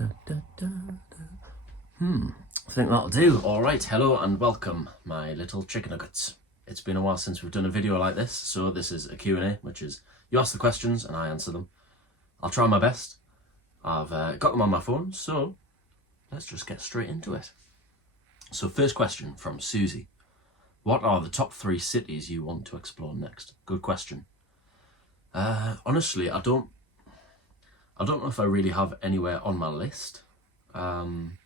I think that'll do. Alright, hello and welcome, my little chicken nuggets. It's been a while since we've done a video like this, so this is a Q&A, which is you ask the questions and I answer them. I'll try my best. I've got them on my phone, so let's just get straight into it. So first question from Susie. What are the top 3 cities you want to explore next? Good question. Honestly, I don't know if I really have anywhere on my list. I've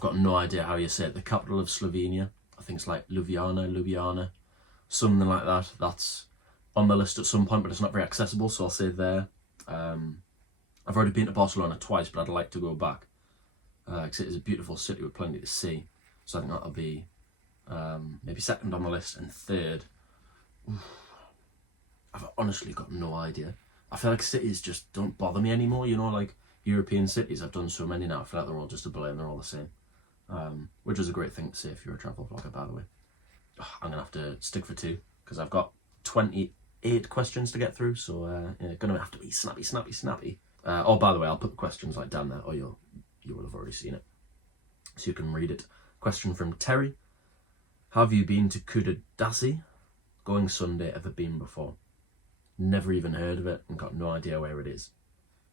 got no idea how you say it. The capital of Slovenia, I think it's like Ljubljana, something like that. That's on the list at some point, but it's not very accessible, so I'll say there. I've already been to Barcelona twice, but I'd like to go back because it is a beautiful city with plenty to see. So I think that'll be maybe second on the list, and third, I've honestly got no idea. I feel like cities just don't bother me anymore, you know, like European cities, I've done so many now, I feel like they're all just a blur and they're all the same. Which is a great thing to say if you're a travel vlogger, by the way. I'm gonna have to stick for 2 because I've got 28 questions to get through, so gonna have to be snappy. Oh, by the way, I'll put the questions like down there, or you will have already seen it, so you can read it. Question from Terry. Have you been to Kudadasi? Going Sunday, ever been before? Never even heard of it and got no idea where it is.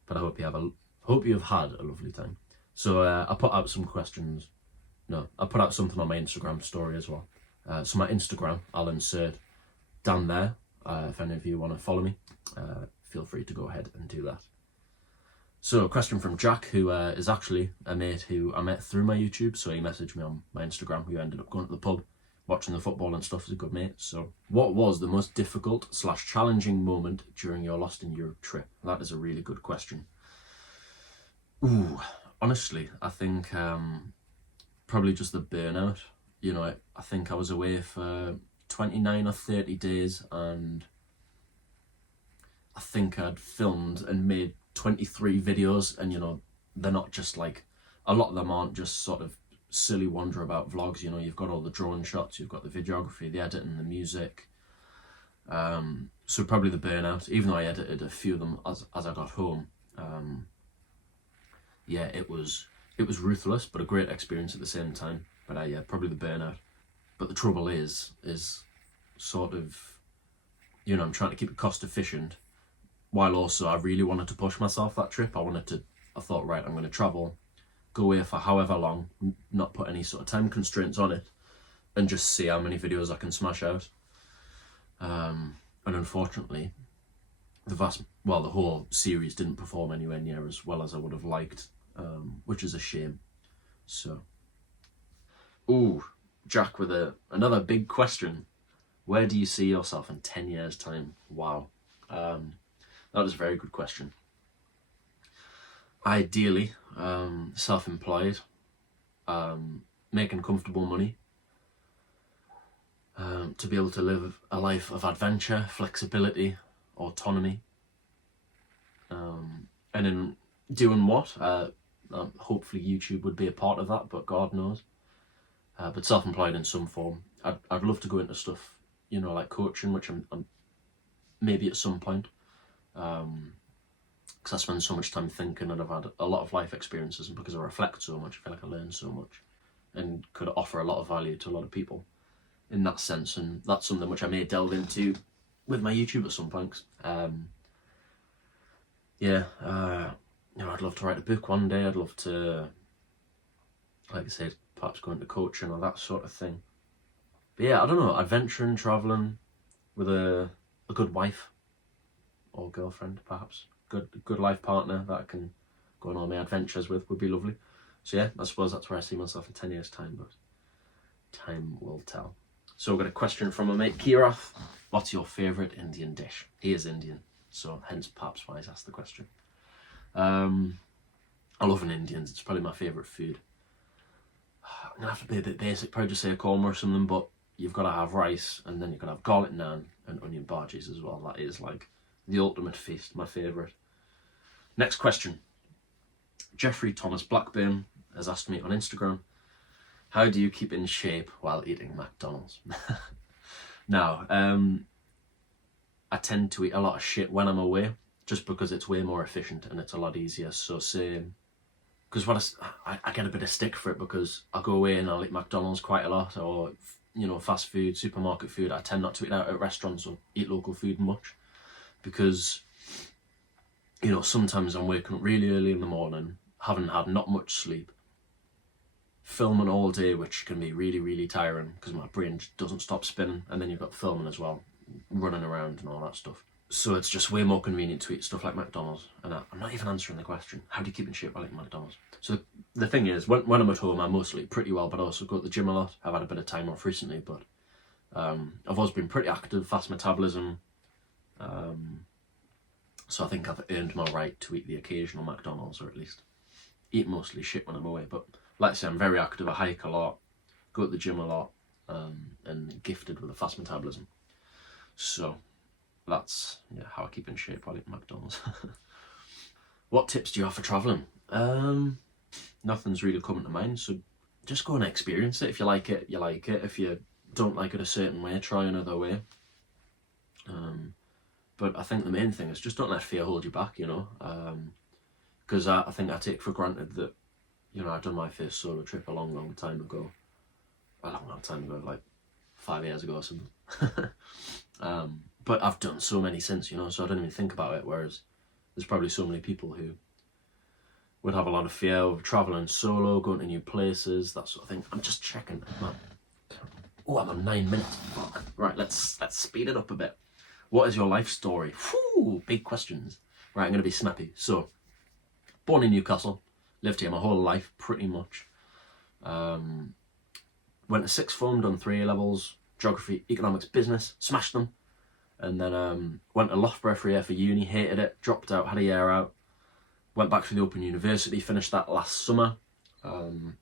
But I hope you have had a lovely time. So I put out some questions. No, I put out something on my Instagram story as well. So my Instagram, I'll insert down there. If any of you want to follow me, feel free to go ahead and do that. So a question from Jack, who is actually a mate who I met through my YouTube. So he messaged me on my Instagram. We ended up going to the pub, watching the football and stuff. He's a good mate. So what was the most difficult / challenging moment during your Lost in Europe trip? That is a really good question. Ooh, honestly, I think probably just the burnout. You know, I think I was away for 29 or 30 days and I think I'd filmed and made 23 videos, and you know, they're not just like, a lot of them aren't just sort of silly wander about vlogs. You know, you've got all the drone shots, you've got the videography, the editing, the music. So probably the burnout, even though I edited a few of them as I got home. Yeah, it was ruthless, but a great experience at the same time. But yeah, probably the burnout. But the trouble is sort of, you know, I'm trying to keep it cost efficient, while also I really wanted to push myself that trip. I thought, right, I'm going to travel, go away for however long, not put any sort of time constraints on it, and just see how many videos I can smash out. And unfortunately, the whole series didn't perform anywhere near as well as I would have liked, which is a shame. So, ooh, Jack with another big question. Where do you see yourself in 10 years' time? Wow. That is a very good question. Ideally, self-employed, making comfortable money, to be able to live a life of adventure, flexibility, autonomy, and in doing what? Hopefully YouTube would be a part of that, but God knows. But self-employed in some form. I'd love to go into stuff, you know, like coaching, which I'm maybe at some point. Because I spend so much time thinking, and I've had a lot of life experiences, and because I reflect so much, I feel like I learn so much and could offer a lot of value to a lot of people in that sense. And that's something which I may delve into with my YouTube at some point. You know, I'd love to write a book one day. I'd love to, like I said, perhaps go into coaching or that sort of thing. But yeah, I don't know, adventuring, travelling with a good wife or girlfriend, perhaps. Good life partner that I can go on all my adventures with would be lovely. So yeah, I suppose that's where I see myself in 10 years' time, but time will tell. So we've got a question from my mate Kirath. What's your favourite Indian dish? He is Indian, so hence perhaps why he's asked the question. I love an Indian. It's probably my favourite food. I'm going to have to be a bit basic, probably just say a korma or something, but you've got to have rice, and then you've got to have garlic naan and onion bhajis as well. That is like the ultimate feast, my favourite. Next question. Jeffrey Thomas Blackburn has asked me on Instagram, how do you keep in shape while eating McDonald's? Now, I tend to eat a lot of shit when I'm away, just because it's way more efficient and it's a lot easier. So say, because what I get a bit of stick for it because I go away and I'll eat McDonald's quite a lot, or fast food, supermarket food. I tend not to eat out at restaurants or eat local food much because sometimes I'm waking up really early in the morning, having had not much sleep, filming all day, which can be really, really tiring because my brain just doesn't stop spinning, and then you've got filming as well, running around and all that stuff. So it's just way more convenient to eat stuff like McDonald's. And I'm not even answering the question, how do you keep in shape while eating McDonald's? So the thing is, when I'm at home, I mostly eat pretty well, but I also go to the gym a lot. I've had a bit of time off recently, but I've always been pretty active, fast metabolism. So I think I've earned my right to eat the occasional McDonald's, or at least eat mostly shit when I'm away. But like I say, I'm very active. I hike a lot, go to the gym a lot, and gifted with a fast metabolism. So that's how I keep in shape while eating McDonald's. What tips do you have for travelling? Nothing's really coming to mind, so just go and experience it. If you like it, you like it. If you don't like it a certain way, try another way. But I think the main thing is just don't let fear hold you back, because I think I take for granted that, I've done my first solo trip a long time ago, like 5 years ago or something. But I've done so many since, so I don't even think about it, whereas there's probably so many people who would have a lot of fear of travelling solo, going to new places, that sort of thing. I'm just checking. Oh, I'm on 9 minutes. Fuck. Right, let's speed it up a bit. What is your life story? Whew, big questions. Right, I'm going to be snappy. So, born in Newcastle, lived here my whole life, pretty much. Went to sixth form, done 3 A-levels, geography, economics, business, smashed them. And then went to Loughborough for a year for uni, hated it, dropped out, had a year out. Went back to the Open University, finished that last summer. And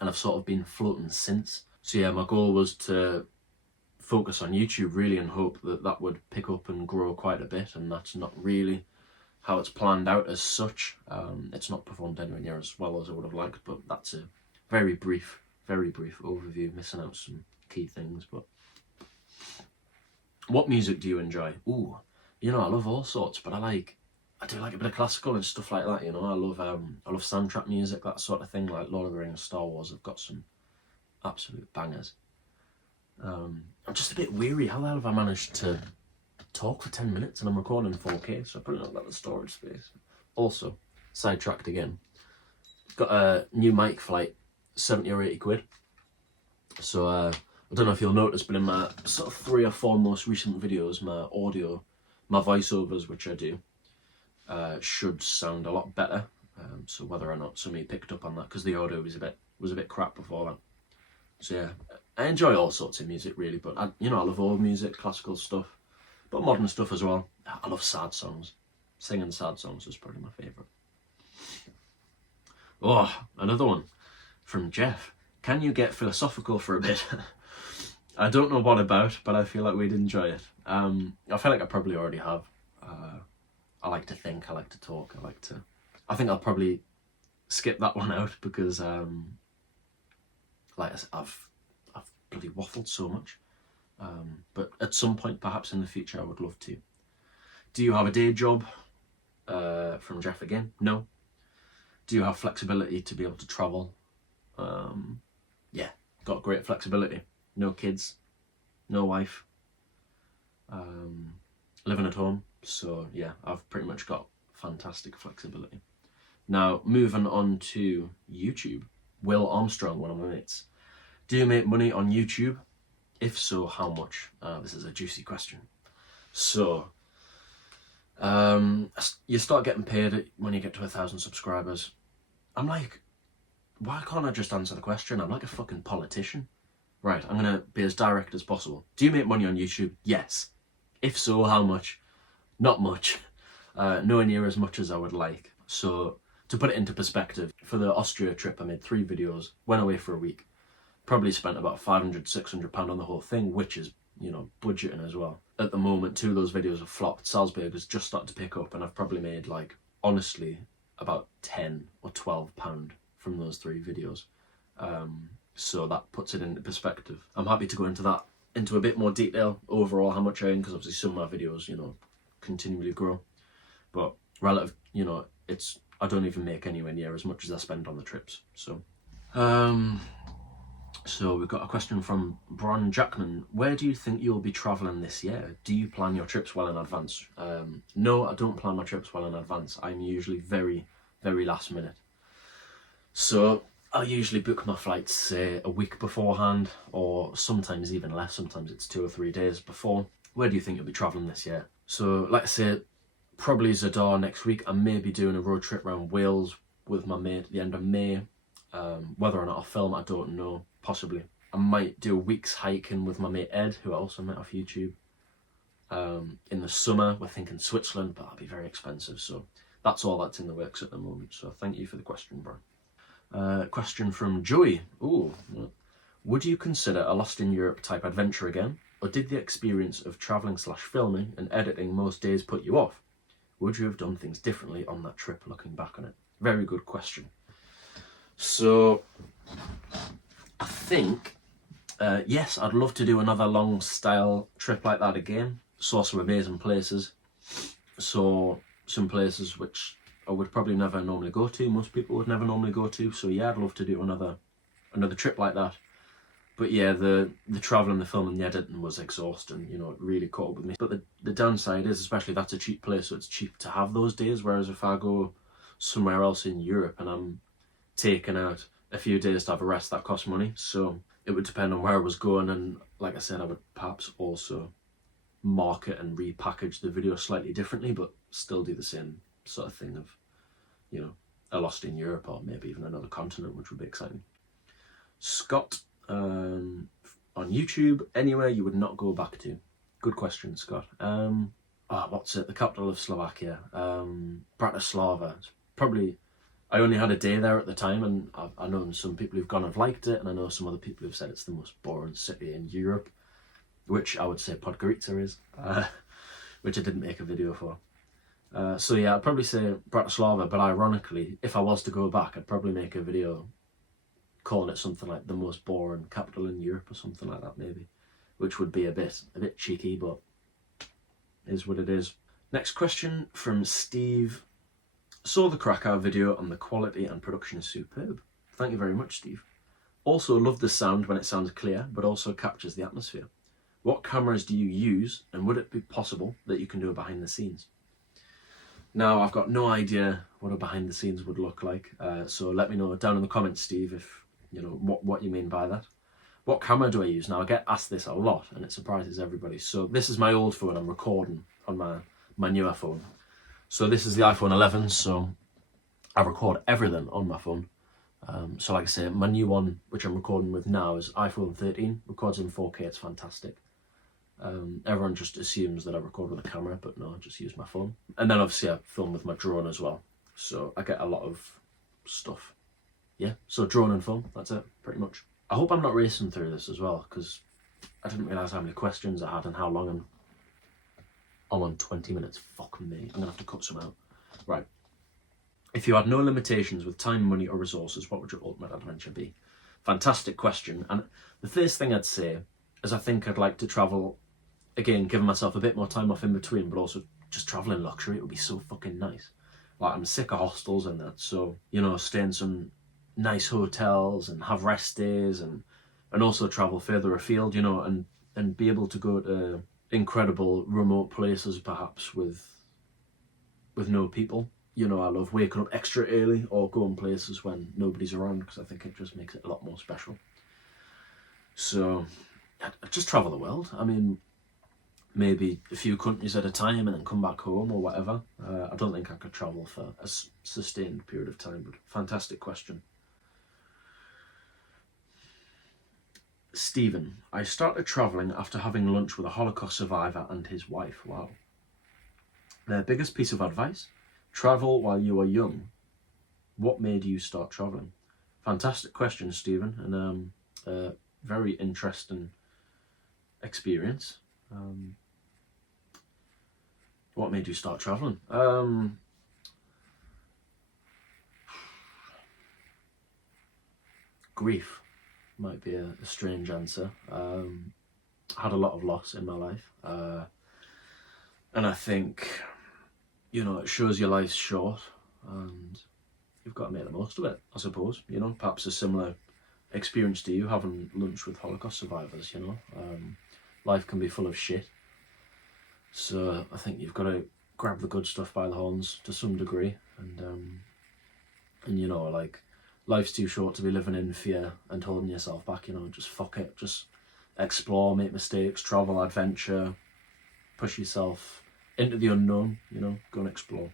I've sort of been floating since. So yeah, my goal was to focus on YouTube really and hope that that would pick up and grow quite a bit, and that's not really how it's planned out as such. It's not performed anywhere near as well as I would have liked, but that's a very brief overview, missing out some key things. But what music do you enjoy? Ooh, I love all sorts, but I do like a bit of classical and stuff like that, I love soundtrack music, that sort of thing, like Lord of the Rings, Star Wars. Have got some absolute bangers. I'm just a bit weary. How the hell have I managed to talk for 10 minutes and I'm recording 4K, so I probably not got the storage space. Also, sidetracked again, got a new mic for like 70 or 80 quid. So I don't know if you'll notice, but in my sort of 3 or 4 most recent videos, my audio, my voiceovers, which I do, should sound a lot better. So whether or not somebody picked up on that, because the audio was a bit crap before that. So yeah, I enjoy all sorts of music really, but I love old music, classical stuff, but modern stuff as well. I love sad songs. Singing sad songs is probably my favourite. Oh, another one from Jeff. Can you get philosophical for a bit? I don't know what about, but I feel like we'd enjoy it. I feel like I probably already have. I like to think, I like to talk, I think I'll probably skip that one out because I've bloody waffled so much. But at some point, perhaps in the future, I would love to. Do you have a day job? From Jeff again. No. Do you have flexibility to be able to travel? Yeah, got great flexibility. No kids, no wife, living at home. So yeah, I've pretty much got fantastic flexibility. Now, moving on to YouTube. Will Armstrong, one of my mates. Do you make money on YouTube? If so, how much? This is a juicy question. So, you start getting paid when you get to 1,000 subscribers. I'm like, why can't I just answer the question? I'm like a fucking politician. Right, I'm going to be as direct as possible. Do you make money on YouTube? Yes. If so, how much? Not much. Nowhere near as much as I would like. So, to put it into perspective, for the Austria trip, I made 3 videos, went away for a week, probably spent about £500, £600 on the whole thing, which is, budgeting as well. At the moment, 2 of those videos have flopped. Salzburg has just started to pick up, and I've probably made, honestly, about £10 or £12 from those 3 videos. So that puts it into perspective. I'm happy to go into a bit more detail overall how much I earn, because obviously some of my videos, continually grow. But relative, you know, I don't even make anywhere near as much as I spend on the trips. So so we've got a question from Bron Jackman. Where do you think you'll be travelling this year? Do you plan your trips well in advance? No, I don't plan my trips well in advance. I'm usually very, very last minute. So I'll usually book my flights, say, a week beforehand, or sometimes even less. Sometimes it's 2 or 3 days before. Where do you think you'll be travelling this year? So like I say, probably Zadar next week. I may be doing a road trip around Wales with my mate at the end of May. Whether or not I'll film, I don't know. Possibly. I might do a week's hiking with my mate Ed, who I also met off YouTube. In the summer, we're thinking Switzerland, but that'll be very expensive. So that's all that's in the works at the moment. So thank you for the question, bro. Question from Joey. Ooh, would you consider a Lost in Europe type adventure again? Or did the experience of travelling/filming and editing most days put you off? Would you have done things differently on that trip looking back on it? Very good question. So I think, yes, I'd love to do another long style trip like that again. Saw some amazing places. Saw some places which I would probably never normally go to. Most people would never normally go to. So yeah, I'd love to do another trip like that. But yeah, the travelling, the filming, the editing was exhausting. You know, it really caught up with me. But the downside is, especially that's a cheap place, so it's cheap to have those days. Whereas if I go somewhere else in Europe and I'm taking out a few days to have a rest, that costs money. So it would depend on where I was going, and like I said, I would perhaps also market and repackage the video slightly differently, but still do the same sort of thing of, you know, a Lost in Europe or maybe even another continent, which would be exciting. Scott, on YouTube, anywhere you would not go back to? Good question, Scott. What's it? The capital of Slovakia, Bratislava. It's probably, I only had a day there at the time, and I know some people who've gone and have liked it, and I know some other people who've said it's the most boring city in Europe, which I would say Podgorica is, which I didn't make a video for. So yeah, I'd probably say Bratislava, but ironically, if I was to go back, I'd probably make a video calling it something like the most boring capital in Europe or something like that maybe, which would be a bit cheeky, but is what it is. Next question from Steve. Saw the Krakow video and the quality and production is superb. Thank you very much, Steve. Also love the sound when it sounds clear, but also captures the atmosphere. What cameras do you use, and would it be possible that you can do a behind the scenes? Now, I've got no idea what a behind the scenes would look like, so let me know down in the comments, Steve, if you know what you mean by that. What camera do I use? Now, I get asked this a lot, and it surprises everybody. So this is my old phone. I'm recording on my newer phone. So this is the iPhone 11, so I record everything on my phone. So like I say, my new one, which I'm recording with now, is iPhone 13. Records in 4K, it's fantastic. Everyone just assumes that I record with a camera, but no, I just use my phone. And then obviously I film with my drone as well. So I get a lot of stuff. Yeah, so drone and phone, that's it, pretty much. I hope I'm not racing through this as well, because I didn't realise how many questions I had and how long I'm on 20 minutes. Fuck me, I'm going to have to cut some out. Right. If you had no limitations with time, money or resources, what would your ultimate adventure be? Fantastic question. And the first thing I'd say is I think I'd like to travel, again, giving myself a bit more time off in between, but also just travel in luxury. It would be so fucking nice. Like, I'm sick of hostels and that, so, you know, stay in some nice hotels and have rest days and also travel further afield, you know, and be able to go to incredible remote places perhaps with no people. You know, I love waking up extra early or going places when nobody's around, because I think it just makes it a lot more special. So I'd just travel the world. I mean, maybe a few countries at a time and then come back home or whatever. I don't think I could travel for a sustained period of time, but fantastic question. Stephen, I started travelling after having lunch with a Holocaust survivor and his wife. Wow. Their biggest piece of advice: travel while you are young. What made you start travelling? Fantastic question, Stephen, and very interesting experience. What made you start travelling? Grief might be a strange answer. I had a lot of loss in my life, and I think you know, it shows your life's short and you've got to make the most of it, I suppose. You know, perhaps a similar experience to you having lunch with Holocaust survivors, you know. Life can be full of shit. So I think you've got to grab the good stuff by the horns to some degree. And you know, like, life's too short to be living in fear and holding yourself back, you know. Just fuck it. Just explore, make mistakes, travel, adventure, push yourself into the unknown, you know, go and explore.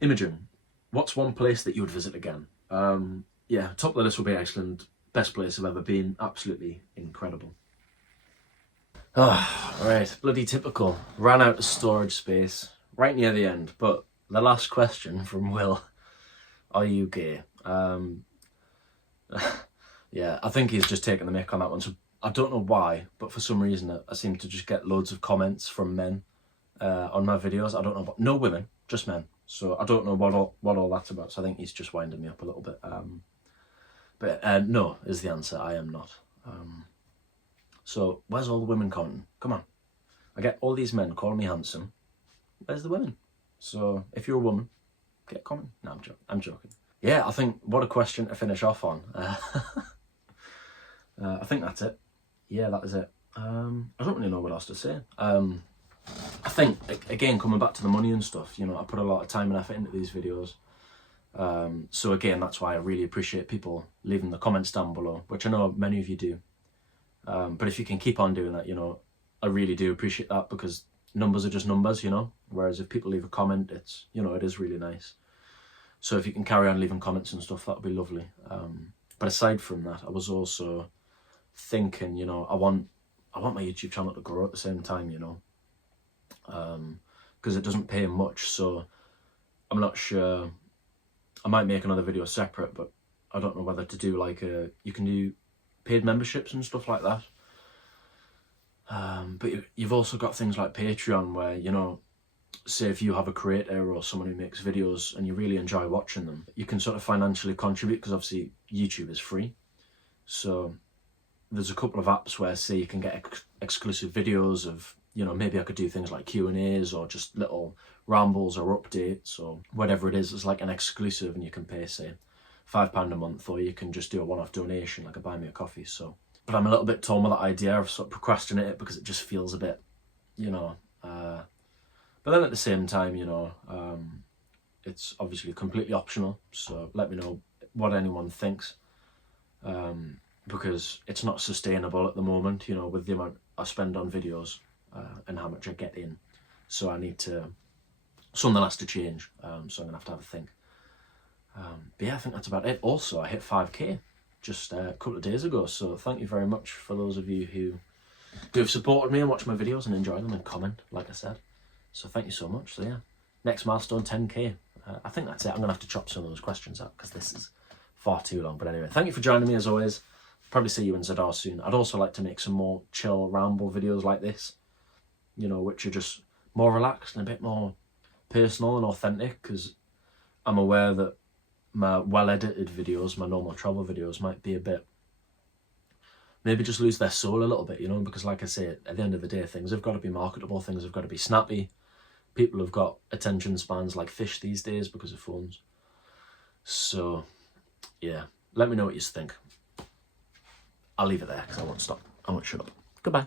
Imogen, what's one place that you would visit again? Yeah, top of the list would be Iceland. Best place I've ever been. Absolutely incredible. Ah, right, bloody typical. Ran out of storage space right near the end. But the last question from Will, are you gay? Yeah, I think he's just taking the mick on that one. So I don't know why, but for some reason I seem to just get loads of comments from men on my videos. I don't know, no women, just men. So I don't know what all that's about. So I think he's just winding me up a little bit. But no is the answer. I am not. So where's all the women commenting? Come on. I get all these men calling me handsome. Where's the women? So if you're a woman, get a comment. No, I'm joking. Yeah, I think what a question to finish off on. I think that's it. Yeah, that is it. I don't really know what else to say. I think, again, coming back to the money and stuff, you know, I put a lot of time and effort into these videos. So again, that's why I really appreciate people leaving the comments down below, which I know many of you do. But if you can keep on doing that, you know, I really do appreciate that, because numbers are just numbers, you know, whereas if people leave a comment, it's, you know, it is really nice. So if you can carry on leaving comments and stuff, that would be lovely. But aside from that, I was also thinking, you know, I want my YouTube channel to grow at the same time, you know, because it doesn't pay much. So I'm not sure. I might make another video separate, but I don't know whether to do like you can do paid memberships and stuff like that. But you've also got things like Patreon, where, you know, say if you have a creator or someone who makes videos and you really enjoy watching them, you can sort of financially contribute, because obviously YouTube is free. So there's a couple of apps where, say, you can get exclusive videos of, you know, maybe I could do things like Q&As or just little rambles or updates or whatever it is. It's like an exclusive, and you can pay, say, £5 a month, or you can just do a one-off donation, like a buy me a coffee. So, but I'm a little bit torn with that idea. I've sort of procrastinated it because it just feels a bit, you know, but then at the same time, you know, it's obviously completely optional. So let me know what anyone thinks, because it's not sustainable at the moment, you know, with the amount I spend on videos and how much I get in. So I need to, something has to change. So I'm gonna have to have a think. But yeah, I think that's about it. Also, I hit 5k just a couple of days ago. So thank you very much for those of you who have supported me and watch my videos and enjoy them and comment, like I said. So thank you so much. So yeah, next milestone, 10k. I think that's it. I'm gonna have to chop some of those questions out because this is far too long. But anyway, thank you for joining me as always. Probably see you in Zadar soon. I'd also like to make some more chill ramble videos like this, you know, which are just more relaxed and a bit more personal and authentic, because I'm aware that my well-edited videos, my normal travel videos, might be a bit, maybe just lose their soul a little bit, you know, because like I say, at the end of the day, things have got to be marketable, things have got to be snappy. People have got attention spans like fish these days because of phones. So yeah, let me know what you think. I'll leave it there because I won't stop. I won't shut up. Goodbye.